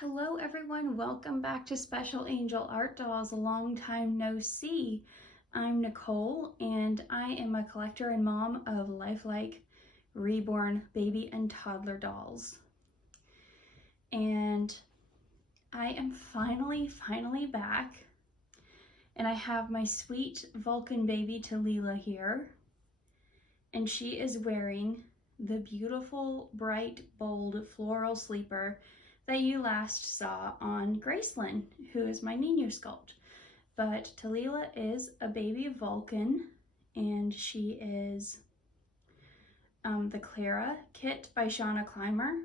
Hello everyone, welcome back to Special Angel Art Dolls. A long time no see. I'm Nicole and I am a collector and mom of lifelike Reborn baby and toddler dolls. And I am finally back, and I have my sweet Vulcan baby Talila here, and she is wearing the beautiful, bright, bold floral sleeper that you last saw on Gracelyn, who is my Nino sculpt. But Talila is a baby Vulcan, and she is the Clara kit by Shauna Clymer,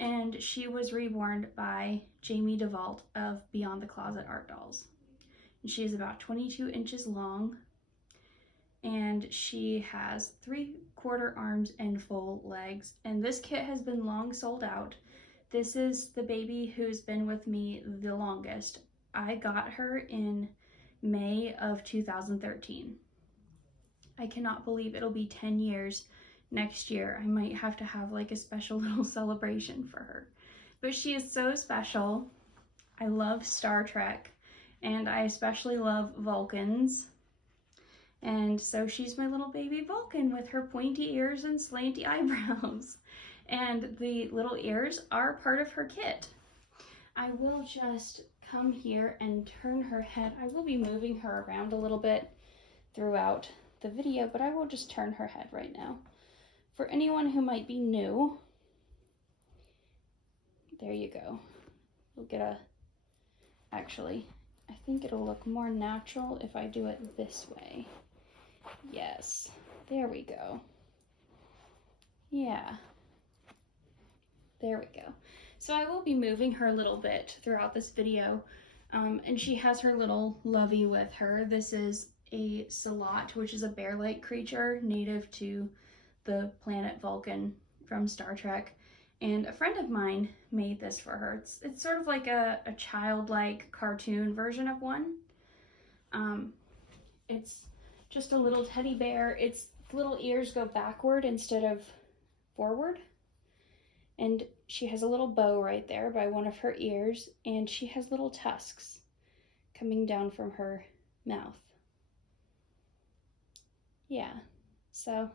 and she was reborn by Jamie DeVault of Beyond the Closet Art Dolls. And she is about 22 inches long, and she has 3/4 arms and full legs. And this kit has been long sold out. This is the baby who's been with me the longest. I got her in May of 2013. I cannot believe it'll be 10 years next year. I might have to have like a special little celebration for her. But she is so special. I love Star Trek, and I especially love Vulcans. And so she's my little baby Vulcan with her pointy ears and slanty eyebrows. And the little ears are part of her kit. I will just come here and turn her head. I will be moving her around a little bit throughout the video, but I will just turn her head right now. For anyone who might be new, there you go. We'll get actually, I think it'll look more natural if I do it this way. Yes, there we go. Yeah. There we go. So I will be moving her a little bit throughout this video, and she has her little lovey with her. This is a Salot, which is a bear-like creature native to the planet Vulcan from Star Trek, and a friend of mine made this for her. It's sort of like a childlike cartoon version of one. It's just a little teddy bear. Its little ears go backward instead of forward. And she has a little bow right there by one of her ears, and she has little tusks coming down from her mouth. Yeah, so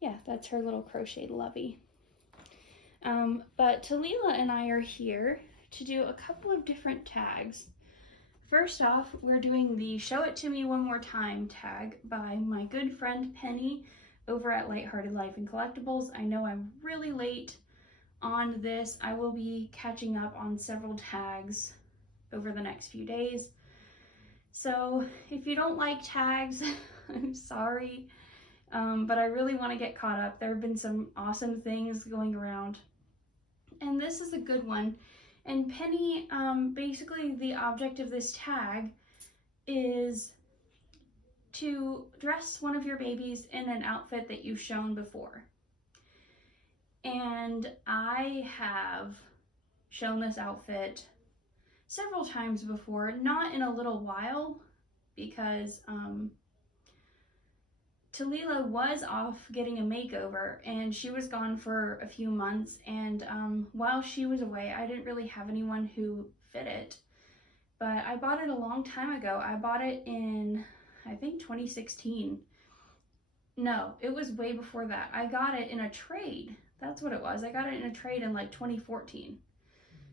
yeah, that's her little crocheted lovey. But Talila and I are here to do a couple of different tags. First off, we're doing the Show It To Me One More Time tag by my good friend Pennye over at Lighthearted Life and Collectibles. I know I'm really late on this. I will be catching up on several tags over the next few days. So if you don't like tags, I'm sorry, but I really want to get caught up. There have been some awesome things going around, and this is a good one. And Pennye, basically the object of this tag is to dress one of your babies in an outfit that you've shown before. And I have shown this outfit several times before, not in a little while, because Talila was off getting a makeover and she was gone for a few months, and while she was away I didn't really have anyone who fit it, but I bought it a long time ago. I bought it in, I think, 2016. No, it was way before that. I got it in a trade. That's what it was. I got it in a trade in like 2014.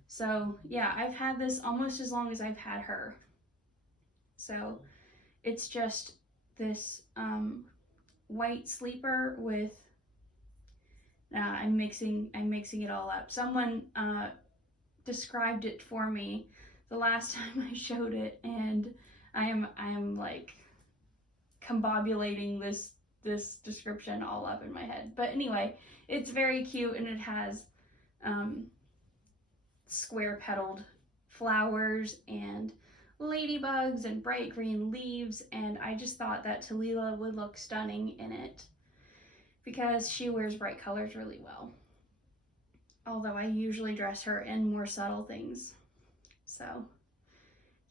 So yeah, I've had this almost as long as I've had her. So it's just this white sleeper with, I'm mixing it all up. Someone described it for me the last time I showed it, and I am like combobulating this description all up in my head. But anyway, it's very cute, and it has square petaled flowers and ladybugs and bright green leaves, and I just thought that Talila would look stunning in it because she wears bright colors really well, although I usually dress her in more subtle things. So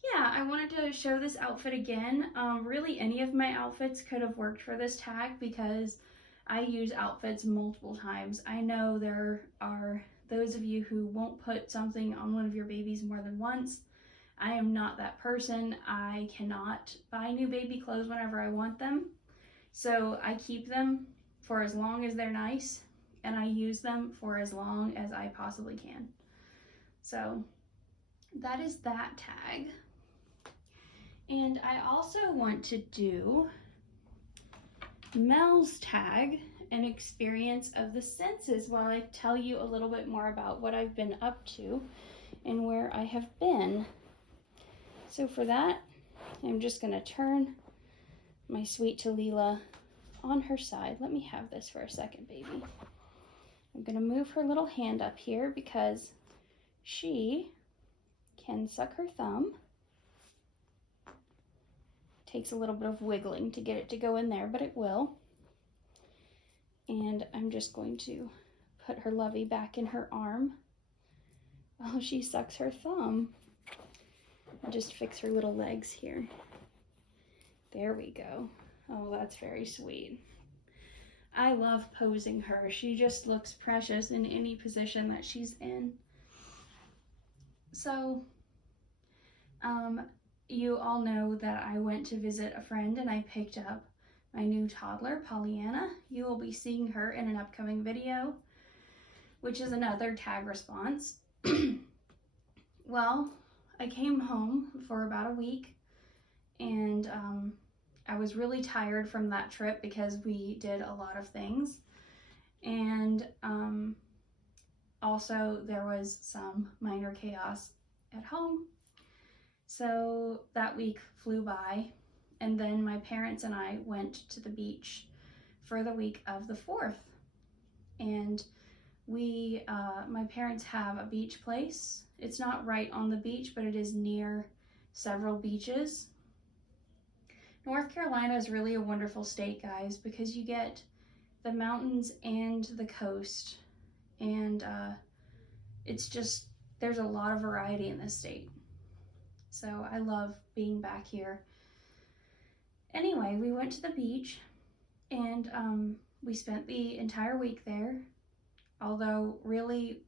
yeah, I wanted to show this outfit again. Really any of my outfits could have worked for this tag because I use outfits multiple times. I know there are those of you who won't put something on one of your babies more than once, I am not that person. I cannot buy new baby clothes whenever I want them. So I keep them for as long as they're nice, and I use them for as long as I possibly can. So that is that tag. And I also want to do Mel's tag, an experience of the senses, while I tell you a little bit more about what I've been up to and where I have been. So for that, I'm just going to turn my sweet Tallulah on her side. Let me have this for a second, baby. I'm going to move her little hand up here because she can suck her thumb. Takes a little bit of wiggling to get it to go in there, but it will. And I'm just going to put her lovey back in her arm while she sucks her thumb. I'll just fix her little legs here. There we go. Oh, that's very sweet. I love posing her. She just looks precious in any position that she's in. So, you all know that I went to visit a friend and I picked up my new toddler, Pollyanna. You will be seeing her in an upcoming video, which is another tag response. Well, I came home for about a week, and I was really tired from that trip because we did a lot of things. And also there was some minor chaos at home. So that week flew by, and then my parents and I went to the beach for the week of the 4th. And my parents have a beach place. It's not right on the beach, but it is near several beaches. North Carolina is really a wonderful state, guys, because you get the mountains and the coast, and it's just, there's a lot of variety in this state. So I love being back here. Anyway, we went to the beach, and we spent the entire week there, although really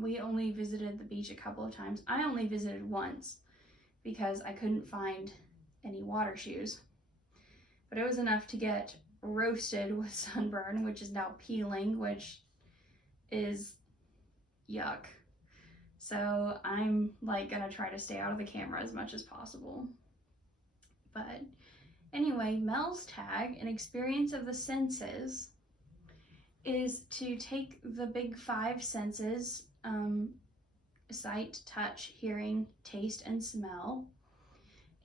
we only visited the beach a couple of times. I only visited once because I couldn't find any water shoes, but it was enough to get roasted with sunburn, which is now peeling, which is yuck. So I'm like gonna try to stay out of the camera as much as possible. But anyway, Mel's tag, an experience of the senses, is to take the big 5 senses, sight, touch, hearing, taste, and smell,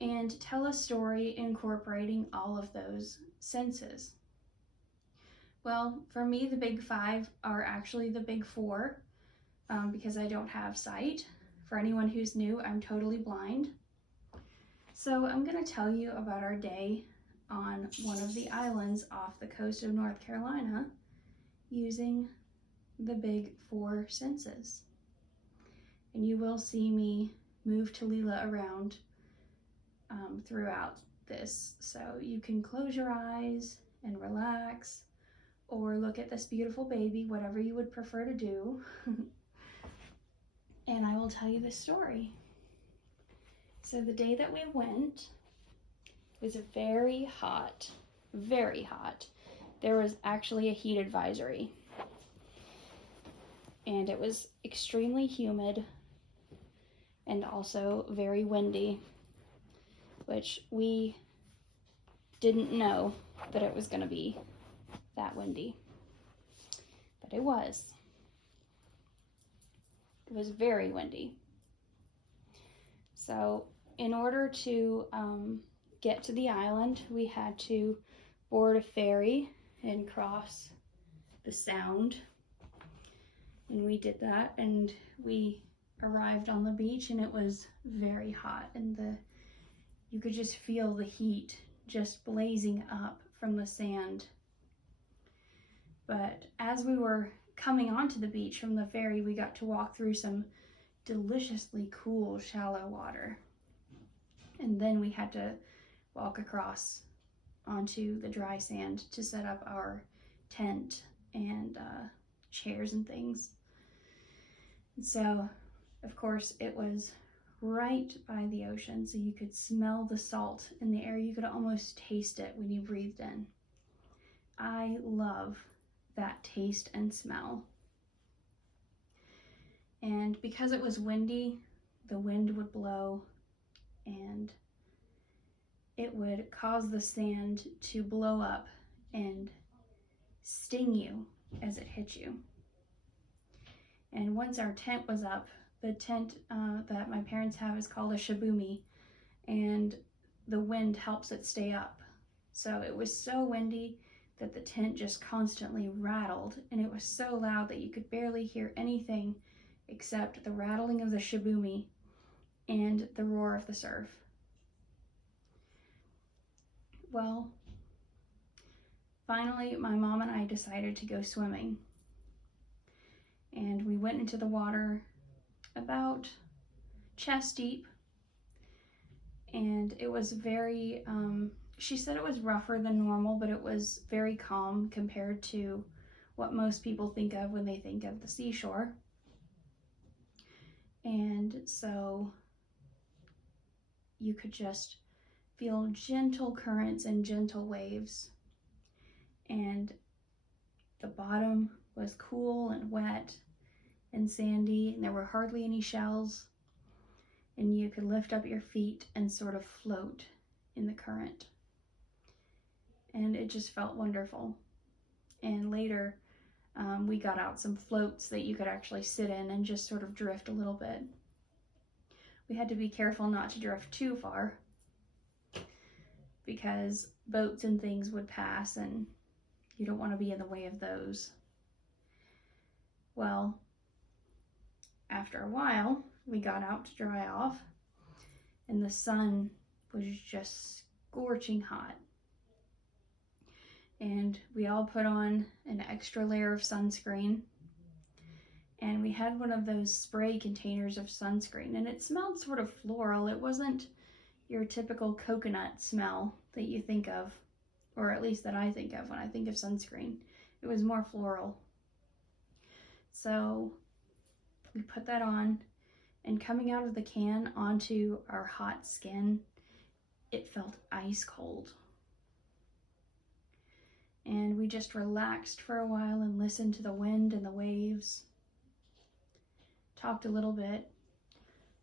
and tell a story incorporating all of those senses. Well, for me, the big 5 are actually the big 4, because I don't have sight. For anyone who's new, I'm totally blind. So I'm going to tell you about our day on one of the islands off the coast of North Carolina using the big 4 senses. And you will see me move Tallulah around throughout this. So you can close your eyes and relax, or look at this beautiful baby, whatever you would prefer to do. And I will tell you the story. So the day that we went was very hot, very hot. There was actually a heat advisory. And it was extremely humid and also very windy, which we didn't know that it was going to be that windy. But it was. It was very windy. So in order to get to the island, we had to board a ferry and cross the Sound. And we did that, and we arrived on the beach, and it was very hot, and you could just feel the heat just blazing up from the sand. But as we were coming onto the beach from the ferry, we got to walk through some deliciously cool shallow water. And then we had to walk across onto the dry sand to set up our tent and chairs and things. So, of course, it was right by the ocean, so you could smell the salt in the air. You could almost taste it when you breathed in. I love that taste and smell. And because it was windy, the wind would blow and it would cause the sand to blow up and sting you as it hit you. And once our tent was up, the tent that my parents have is called a shibumi, and the wind helps it stay up. So it was so windy that the tent just constantly rattled, and it was so loud that you could barely hear anything except the rattling of the shibumi and the roar of the surf. Well, finally, my mom and I decided to go swimming. And we went into the water about chest deep. And it was very, she said it was rougher than normal, but it was very calm compared to what most people think of when they think of the seashore. And so you could just feel gentle currents and gentle waves. And the bottom was cool and wet and sandy, and there were hardly any shells. And you could lift up your feet and sort of float in the current. And it just felt wonderful. And later, we got out some floats that you could actually sit in and just sort of drift a little bit. We had to be careful not to drift too far because boats and things would pass and you don't want to be in the way of those. Well, after a while, we got out to dry off and the sun was just scorching hot. And we all put on an extra layer of sunscreen. And we had one of those spray containers of sunscreen, and it smelled sort of floral. It wasn't your typical coconut smell that you think of, or at least that I think of when I think of sunscreen. It was more floral. So we put that on, and coming out of the can onto our hot skin, it felt ice cold. And we just relaxed for a while and listened to the wind and the waves. Talked a little bit.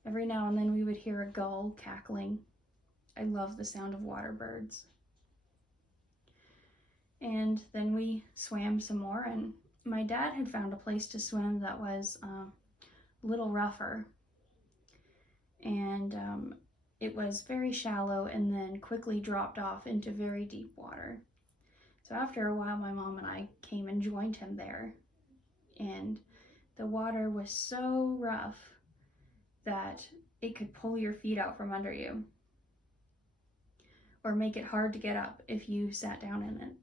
Every now and then we would hear a gull cackling. I love the sound of water birds. And then we swam some more, and my dad had found a place to swim that was a little rougher. And it was very shallow and then quickly dropped off into very deep water. So after a while, my mom and I came and joined him there. And the water was so rough that it could pull your feet out from under you or make it hard to get up if you sat down in it.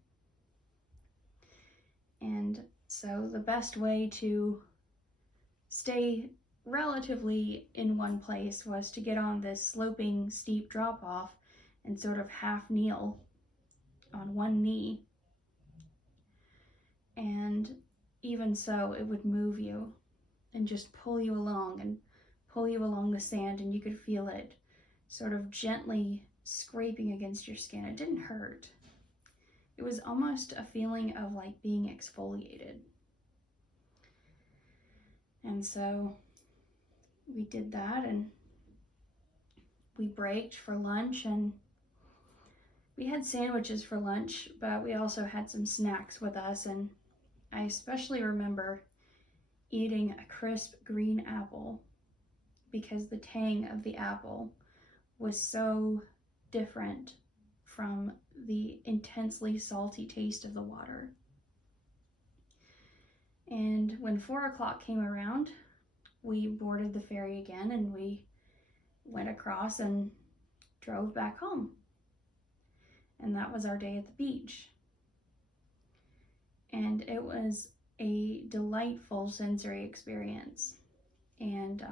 And so the best way to stay relatively in one place was to get on this sloping, steep drop off and sort of half kneel on one knee. And even so, it would move you and just pull you along the sand, and you could feel it sort of gently scraping against your skin. It didn't hurt. It was almost a feeling of like being exfoliated. And so we did that, and we braked for lunch, and we had sandwiches for lunch, but we also had some snacks with us. And I especially remember eating a crisp green apple because the tang of the apple was so different from the intensely salty taste of the water. And when 4 o'clock came around, we boarded the ferry again and we went across and drove back home. And that was our day at the beach. And it was a delightful sensory experience. And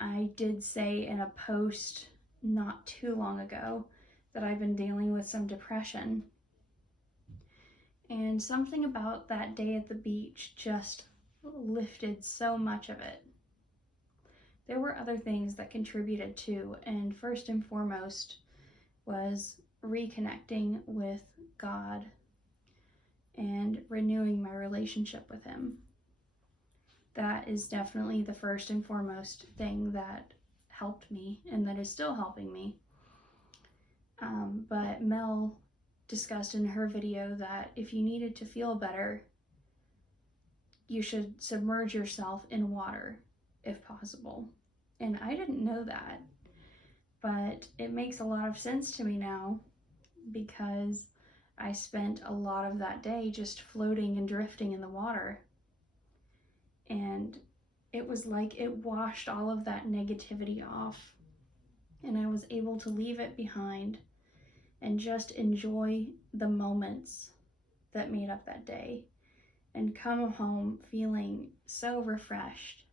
I did say in a post not too long ago that I've been dealing with some depression. And something about that day at the beach just lifted so much of it. There were other things that contributed too, and first and foremost was reconnecting with God and renewing my relationship with Him. That is definitely the first and foremost thing that helped me and that is still helping me. But Mel discussed in her video that if you needed to feel better, you should submerge yourself in water if possible. And I didn't know that, but it makes a lot of sense to me now because I spent a lot of that day just floating and drifting in the water. And it was like it washed all of that negativity off, and I was able to leave it behind and just enjoy the moments that made up that day and come home feeling so refreshed,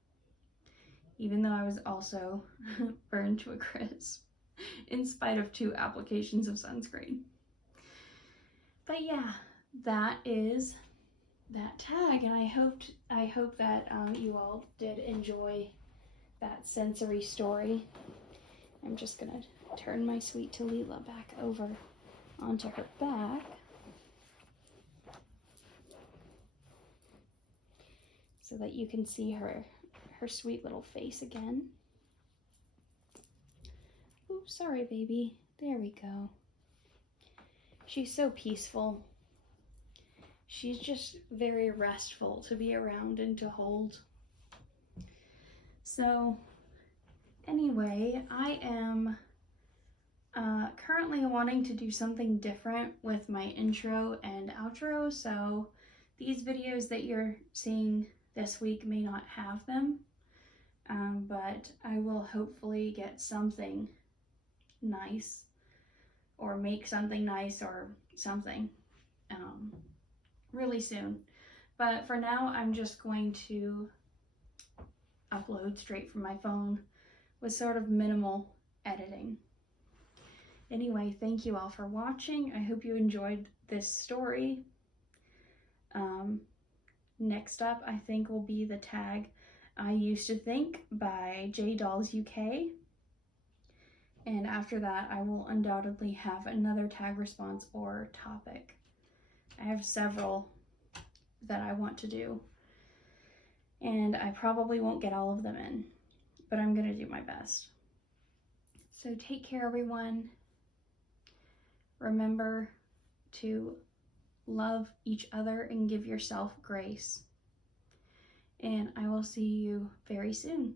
even though I was also burned to a crisp in spite of 2 applications of sunscreen. But yeah, that is that tag, and I hope that you all did enjoy that sensory story. I'm just gonna turn my sweet Tallulah back over onto her back so that you can see her sweet little face again. Oops, sorry baby. There we go. She's so peaceful. She's just very restful to be around and to hold. So anyway, I am currently wanting to do something different with my intro and outro, so these videos that you're seeing this week may not have them, but I will hopefully get something nice or make something nice or something really soon. But for now, I'm just going to upload straight from my phone with sort of minimal editing. Anyway, thank you all for watching. I hope you enjoyed this story. Next up, I think, will be the tag I Used to Think by J Dolls UK. And after that, I will undoubtedly have another tag response or topic. I have several that I want to do, and I probably won't get all of them in, but I'm gonna do my best. So take care, everyone. Remember to love each other and give yourself grace. And I will see you very soon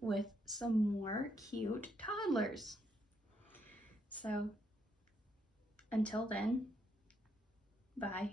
with some more cute toddlers. So until then, bye.